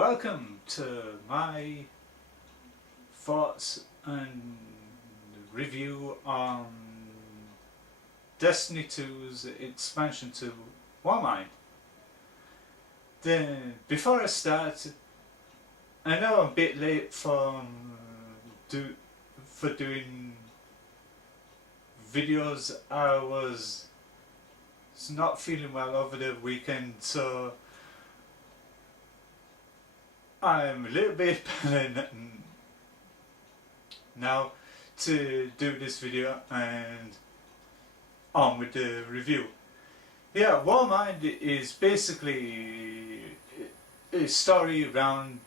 Welcome to my thoughts and review on Destiny 2's expansion to Warmind. Then, before I start, I know I'm a bit late for doing videos. I was not feeling well over the weekend, so I'm a little bit better now to do this video and on with the review. Yeah, Warmind is basically a story around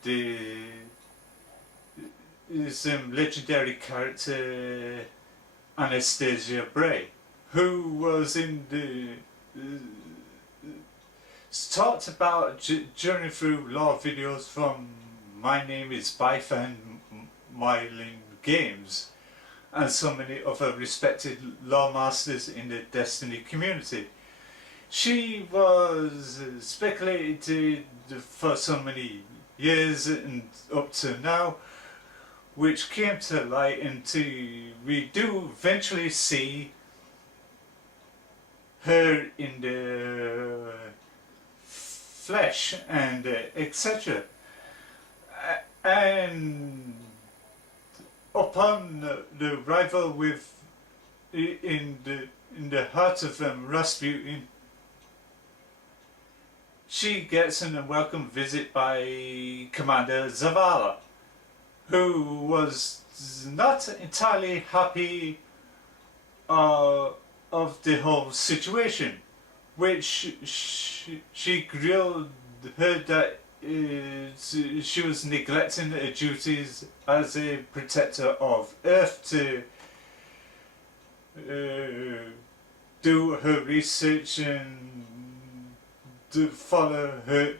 some legendary character Anastasia Bray, who was in the talked about journey through lore videos from My Name is Bife and Myling Games and so many other respected lore masters in the Destiny community. She was speculated for so many years and up to now, which came to light, and we do eventually see her in the flesh and etc. And upon the arrival with in the heart of Rasputin, she gets an unwelcome visit by Commander Zavala, who was not entirely happy of the whole situation, which she grilled her that she was neglecting her duties as a protector of Earth to do her research and to follow her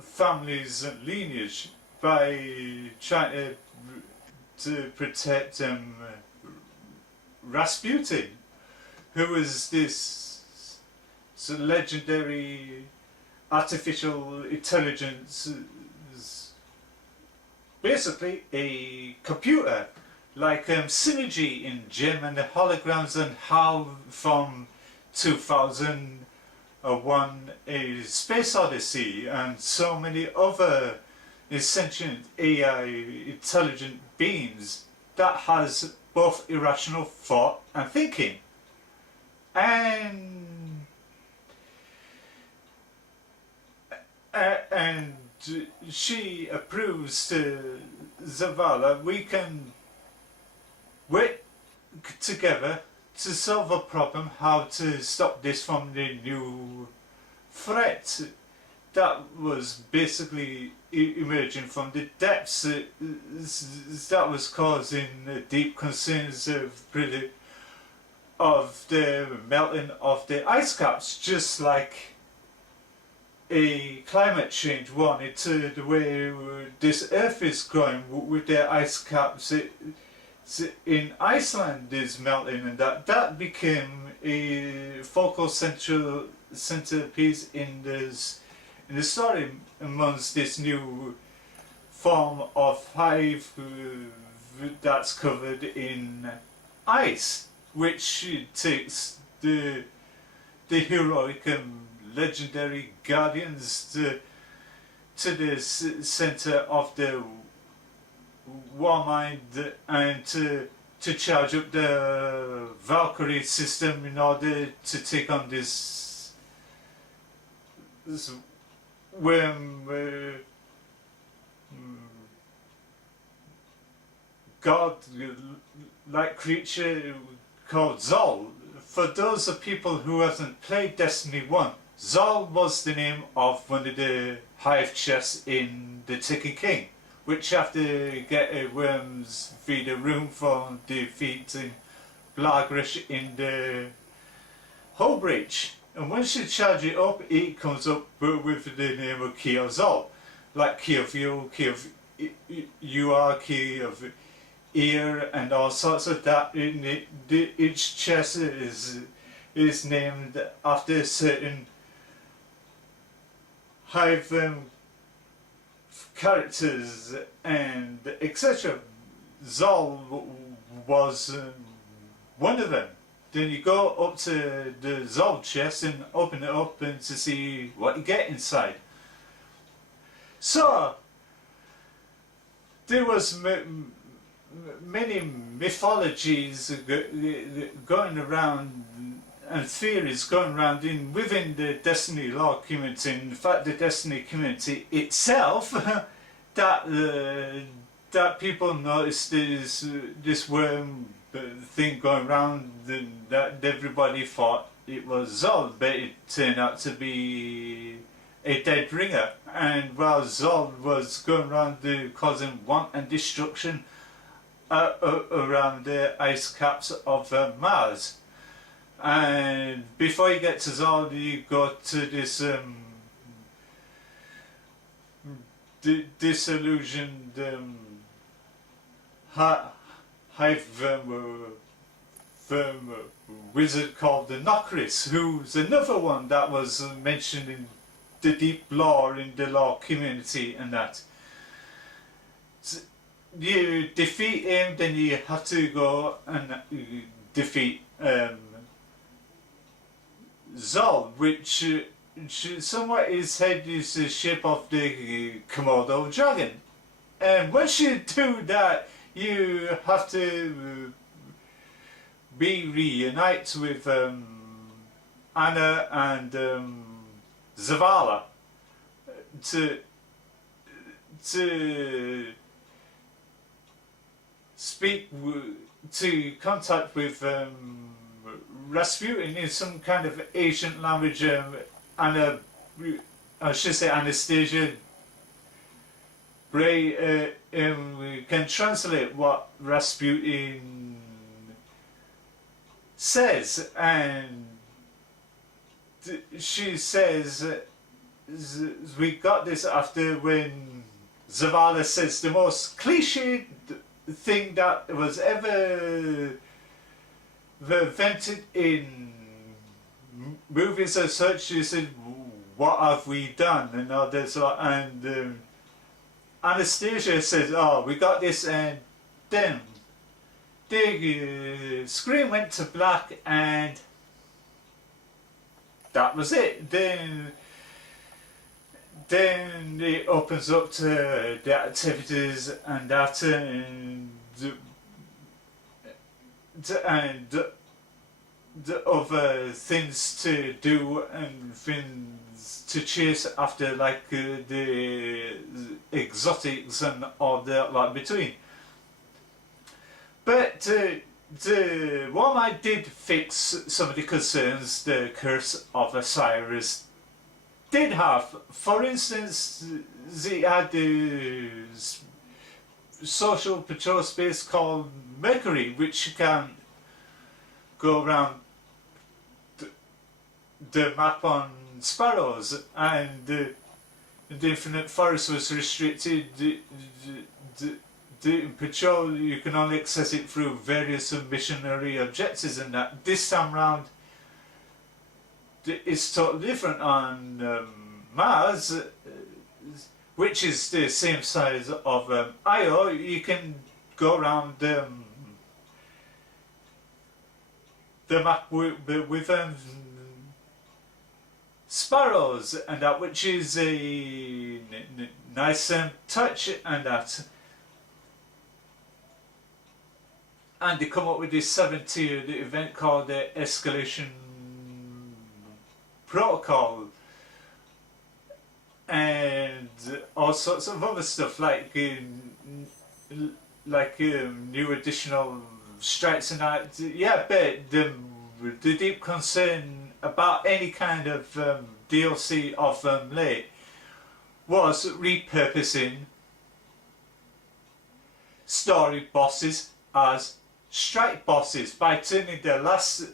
family's lineage by trying to protect Rasputin, who is this legendary artificial intelligence, basically a computer, like Synergy in Gem and the Holograms and HAL from 2001 A Space Odyssey, and so many other sentient AI intelligent beings that has both irrational thought and thinking. And she approves to Zavala. We can work together to solve a problem, how to stop this from the new threat that was basically emerging from the depths that was causing deep concerns of the melting of the ice caps, just like a climate change warning to the way this earth is going with the ice caps in Iceland is melting, and that became a focal centerpiece in the story amongst this new form of hive that's covered in ice, which takes the heroic and legendary guardians to the center of the Warmind and to charge up the Valkyrie system in order to take on this worm god-like creature called Zol. For those of people who haven't played Destiny 1, Zol was the name of one of the hive chests in the Taken King, which have to get a worm's feeder room for defeating Blagrish in the Hull Breach. And once you charge it up, it comes up with the name of Key of Zol, like Key of You, Key of UR, Key of Ear, and all sorts of that. Each chest is named after a certain have characters and etc. Zol was one of them. Then you go up to the Zol chest and open it up and to see what you get inside. So there was many mythologies going around and theories going around within the Destiny lore community. In fact, the Destiny community itself, that people noticed this worm thing going around, and that everybody thought it was Zod, but it turned out to be a dead ringer. And while Zod was going around causing want and destruction around the ice caps of Mars. And before you get to Zod, you go to this disillusioned hive wizard called the Nokris, who's another one that was mentioned in the deep lore in the lore community, and that you defeat him, then you have to go and defeat Zol, which somewhat his head is the shape of the Komodo dragon. And once you do that, you have to be reunite with Anna and Zavala to speak, to contact with Rasputin in some kind of ancient language, and I should say Anastasia Bray can translate what Rasputin says, and she says, we got this after when Zavala says the most cliched thing that was ever invented in movies as such. She said, what have we done? And all this, and Anastasia says, oh, we got this, and then the screen went to black, and that was it. Then it opens up to the activities and that, and the other things to do and things to chase after, like the exotics and all that like between. But the Warmind did fix some of the concerns the Curse of Osiris did have. For instance, they had the social patrol space called Mercury, which can go around the map on sparrows, and the infinite forest was restricted. The patrol, you can only access it through various missionary objectives, and that this time round it's totally different. On Mars, which is the same size of Io, you can go around the map with sparrows, and that, which is a nice touch, and that. And they come up with this 7-tiered event called the Escalation Protocol, and all sorts of other stuff, like new additional strikes and that. Yeah, but the deep concern about any kind of DLC of late was repurposing story bosses as strike bosses by turning their last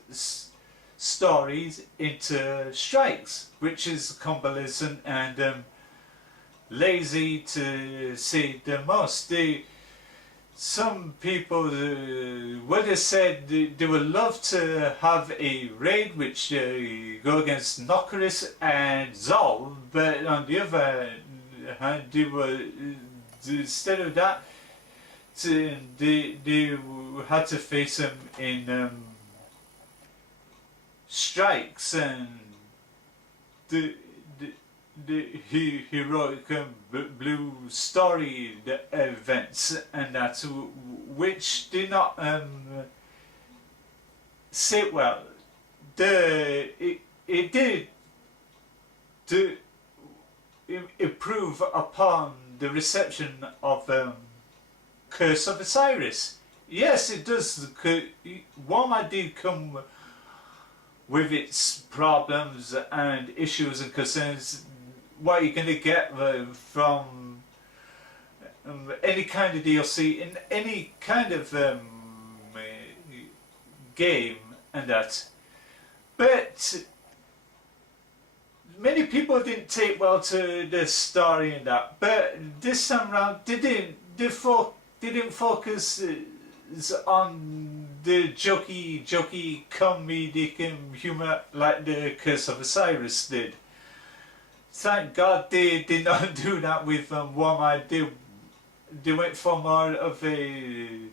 stories into strikes, which is convalescent and lazy to say the most. some people would have said they would love to have a raid which go against Nocaris and Zol, but on the other hand, they were instead of that, they had to face him in strikes and the heroic blue story events and that, which did not sit well. It did to improve upon the reception of Curse of Osiris. Yes, it does. Warmind did come with its problems and issues and concerns. What you're going to get from any kind of DLC in any kind of game and that. But many people didn't take well to the story and that. But this time around, they didn't focus on the jokey comedic humour like the Curse of Osiris did. Thank God they did not do that with Warmind. They went for more of a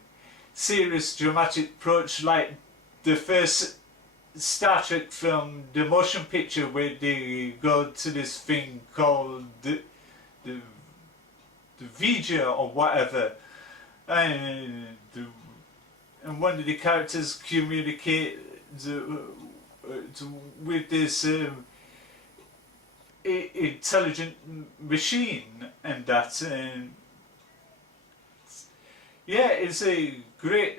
serious dramatic approach like the first Star Trek film, the motion picture, where they go to this thing called the Vija or whatever, and one of the characters communicate with this intelligent machine and that. And yeah, it's a great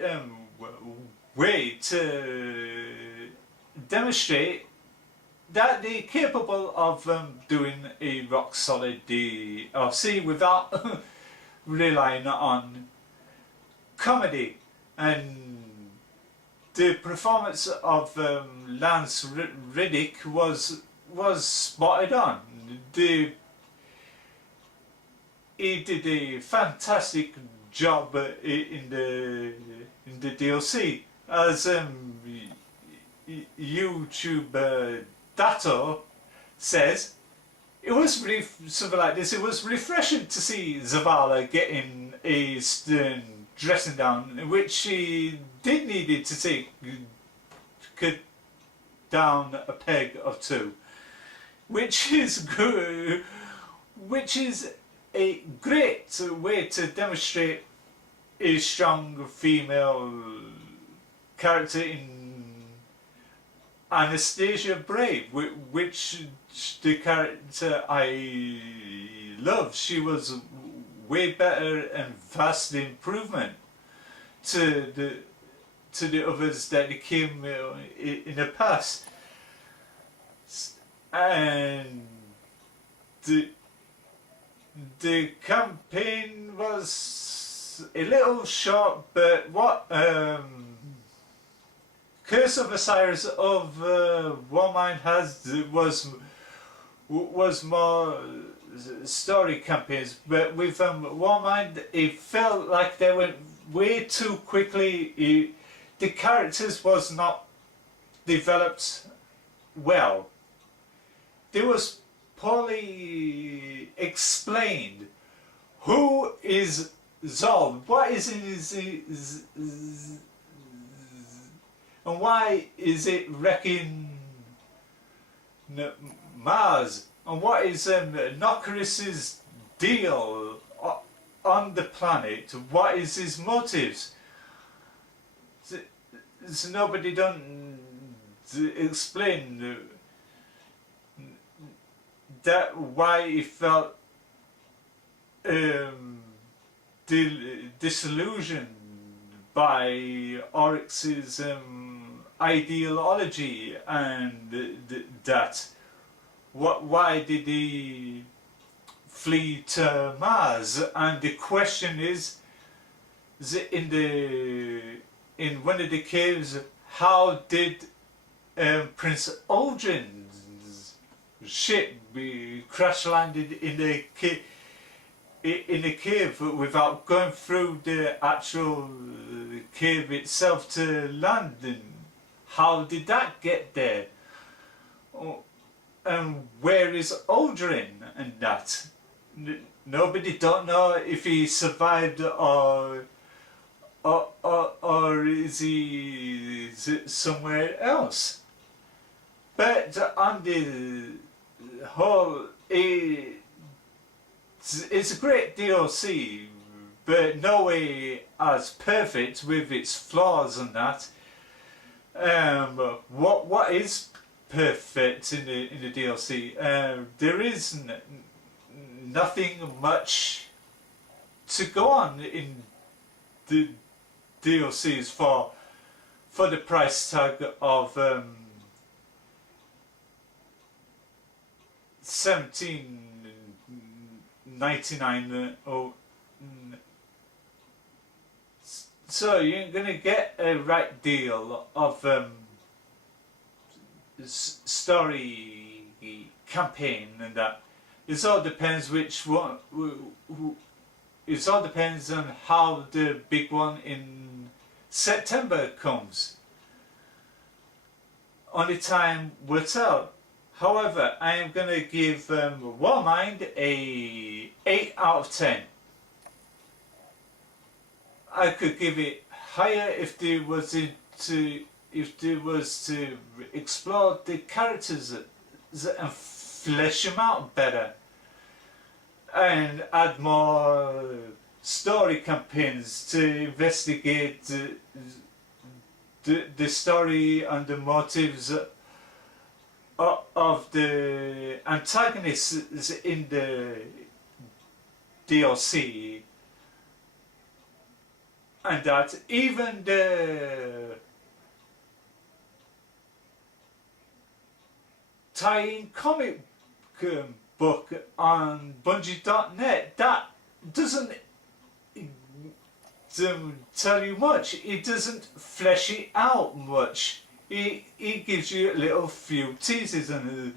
way to demonstrate that they're capable of doing a rock solid DLC without relying on comedy. And the performance of Lance Riddick was spotted on. He did a fantastic job in the DLC. As YouTube Dato says, it was something like this. It was refreshing to see Zavala getting a stern dressing down, which she did needed to take down a peg or two, which is good, which is a great way to demonstrate a strong female character in Anastasia Brave, which the character I love. She was way better and vast improvement to the others that came in the past. And the campaign was a little short, but what Curse of Osiris of Warmind has was more story campaigns, but with Warmind it felt like they went way too quickly. The characters was not developed well. They was poorly explained. Who is Zol? What is his and why is it wrecking Mars? And what is Nocaris's deal on the planet? What is his motives? So nobody done explain that why he felt disillusioned by Oryx's ideology and that. Why did he flee to Mars? And the question is in one of the caves, how did Prince Aldrin's ship be crash landed in the cave? in a cave without going through the actual cave itself to land. And how did that get there? And where is Aldrin and that? Nobody don't know if he survived or is he somewhere else. But on the whole, it's a great DLC, but no way as perfect with its flaws and that. What is perfect in the DLC? There is nothing much to go on in the DLCs for the price tag of $17.99. So you're gonna get a right deal of story campaign and that. It all depends which one. It all depends on how the big one in September comes. Only time will tell. However, I am going to give Warmind a 8 out of 10. I could give it higher if there was to explore the characters and flesh them out better, and add more story campaigns to investigate the story and the motives of the antagonists in the DLC, and that even the tie-in comic book on Bungie.net that doesn't tell you much. It doesn't flesh it out much. It gives you a little few teases and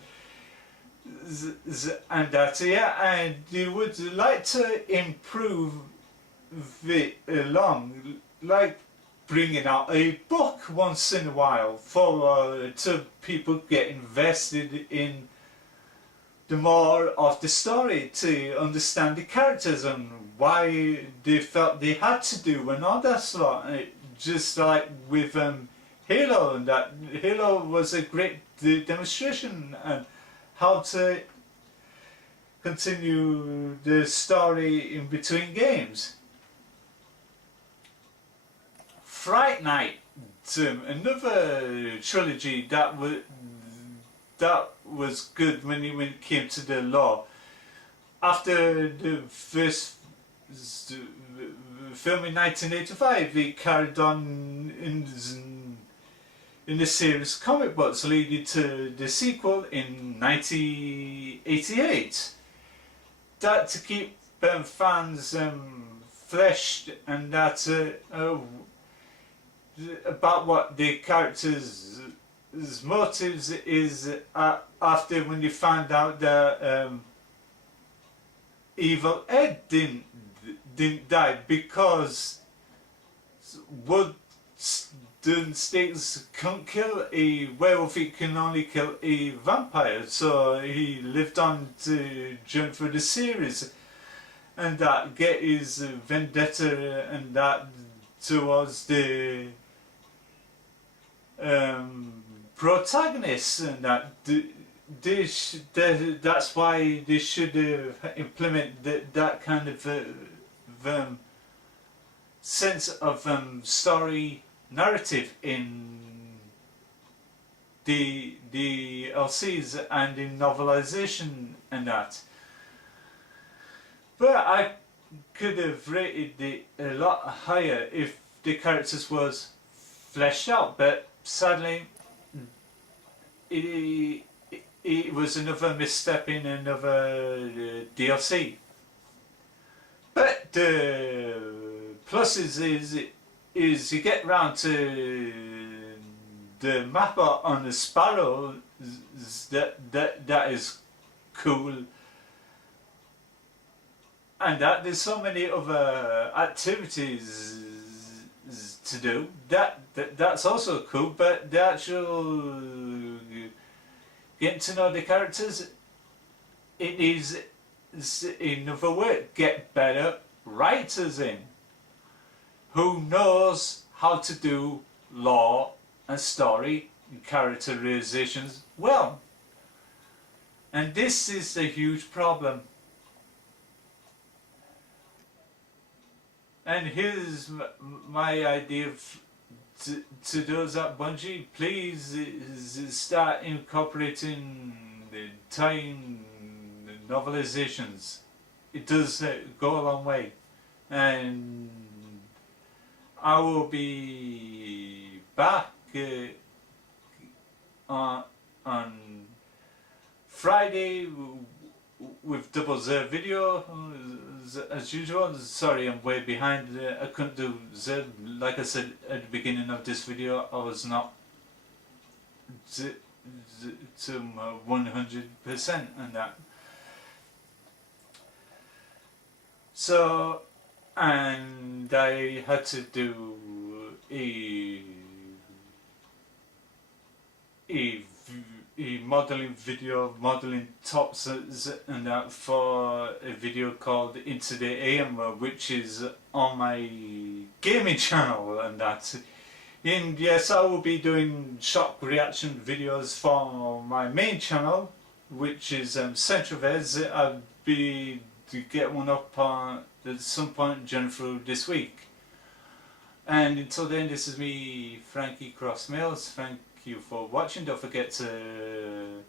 that, yeah, and you would like to improve it along, like bringing out a book once in a while for to people get invested in the more of the story, to understand the characters and why they felt they had to do and all that sort. Just like with Halo, and that Halo was a great demonstration and how to continue the story in between games. Fright Night, another trilogy that was good when it came to the lore. After the first film in 1985, it carried on in the series comic books, leading to the sequel in 1988. That to keep fans fleshed and that about what the characters' motives is after when you find out that Evil Ed didn't die, because the states can't kill a werewolf, it can only kill a vampire, so he lived on to jump through the series and that get his vendetta and that towards the protagonists, and that that's why they should implement that kind of sense of story narrative in the DLCs and in novelization and that. But I could have rated it a lot higher if the characters was fleshed out, but sadly it was another misstep in another DLC. But the pluses is you get round to the map on the Sparrow, that is cool. and that there's so many other activities to do. That's also cool, but the actual getting to know the characters, it needs another work. Get better writers in who knows how to do lore and story and characterizations well. And this is a huge problem. And here's my idea to those at Bungie: please start incorporating the tie-in novelizations. It does go a long way. And I will be back on Friday with double Z video as usual. Sorry, I'm way behind. I couldn't do Z. Like I said at the beginning of this video, I was not to 100% on that. So, and I had to do a modeling video, modeling tops and that for a video called Into the AM, which is on my gaming channel and that. And yes, I will be doing shock reaction videos for my main channel, which is Centrovez. I'll be to get one up at some point during this week. And until then, this is me, Frankie Smales. Thank you for watching. Don't forget to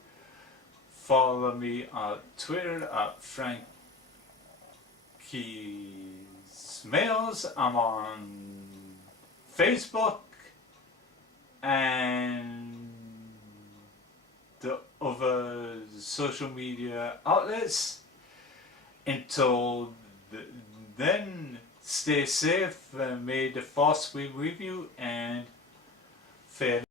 follow me on Twitter at Frankie Smales. I'm on Facebook and the other social media outlets. Until then, stay safe, may the force be with you, and fair.